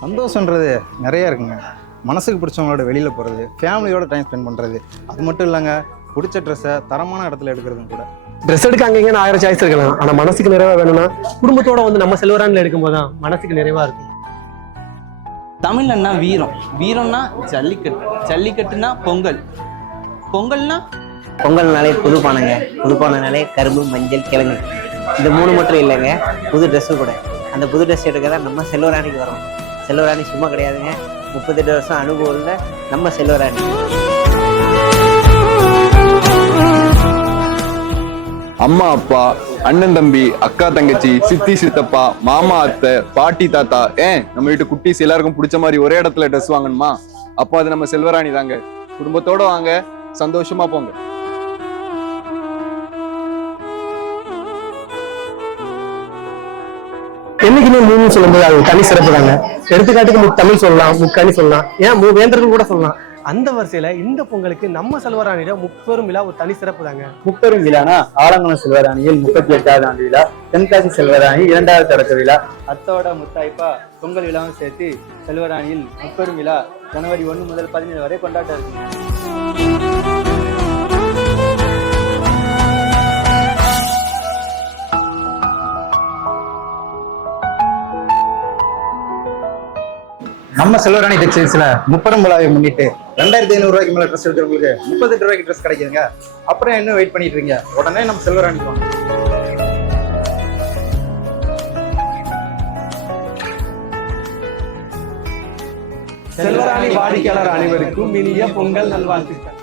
சந்தோஷன்றது நிறைய இருக்குங்க. மனசுக்கு பிடிச்சவங்களோட வெளியில் போகிறது, ஃபேமிலியோட டைம் ஸ்பெண்ட் பண்ணுறது, அது மட்டும் இல்லைங்க பிடிச்ச ட்ரெஸ்ஸை தரமான இடத்துல எடுக்கிறதும் கூட. ட்ரெஸ் எடுக்க அங்கே 1000 சாய்ஸ் இருக்கலாம், ஆனால் மனசுக்கு நிறைவாக வேணும்னா குடும்பத்தோட வந்து நம்ம செல்வரானில் எடுக்கும்போது தான் மனசுக்கு நிறைவாக இருக்கும். தமிழ்னா வீரம், வீரம்னா ஜல்லிக்கட்டு, ஜல்லிக்கட்டுனா பொங்கல், பொங்கல்னா பொங்கல்னாலே புதுப்பானைங்க, புதுப்பானைனாலே கரும்பு மஞ்சள் கிழங்கு, இந்த 3 மட்டும் இல்லைங்க, புது ட்ரெஸ்ஸு கூட. அந்த புது ட்ரெஸ் எடுக்க தான் நம்ம செல்வராணிக்கு வரோம். செல்வராணி சும்மா கிடையாதுங்க, 38 வருஷம் அனுபவம் உள்ள நம்ம செல்வராணி. அம்மா அப்பா, அண்ணன் தம்பி, அக்கா தங்கச்சி, சித்தி சித்தப்பா, மாமா அத்தை, பாட்டி தாத்தா, நம்ம வீட்டு குட்டீஸ் எல்லாருக்கும் பிடிச்ச மாதிரி ஒரே இடத்துல ட்ரெஸ் வாங்கணுமா? அப்போ அது நம்ம செல்வராணி தாங்க. குடும்பத்தோட வாங்க, சந்தோஷமா போங்க. என்னைக்குமே 3 சொல்லும்போது அது தனி சிறப்பு தாங்க. எடுத்துக்காட்டுக்கு தமிழ் சொல்லலாம், முக்கணி சொல்லலாம், ஏன் வேந்தர்கள் கூட சொல்லலாம். அந்த வரிசையில இந்த பொங்கலுக்கு நம்ம செல்வராணியில முப்பெரும் விழா ஒரு தனி சிறப்பு தாங்க. முப்பெரும் விழானா ஆலங்குளம் செல்வராணியில் 38வது ஆண்டு விழா, தென்காசி செல்வராணி 2வது தொடக்க விழா, அத்தோட முத்தாய்ப்பா பொங்கல் விழாவும் சேர்த்து செல்வராணியில் முப்பெரும் விழா ஜனவரி 1 முதல் 17 வரை கொண்டாட்ட இருக்கு. நம்ம செல்வராணி டெக்ஸ்டைல்ஸ்ல முப்பெரும் விழாவை முன்னிட்டு 2500 ரூபாய்க்கு மேல ட்ரெஸ் எடுக்கிறவங்களுக்கு 38 ரூபாய்க்கு ட்ரெஸ் கிடைக்குதுங்க. அப்புறம் என்ன வெயிட் பண்ணிட்டு இருக்கீங்க? உடனே நம்ம செல்வராணிக்கு வாங்க. செல்வராணி வாடிக்கையாளர் அனைவருக்கும் இனிய பொங்கல் நல்வாழ்த்துக்கள்.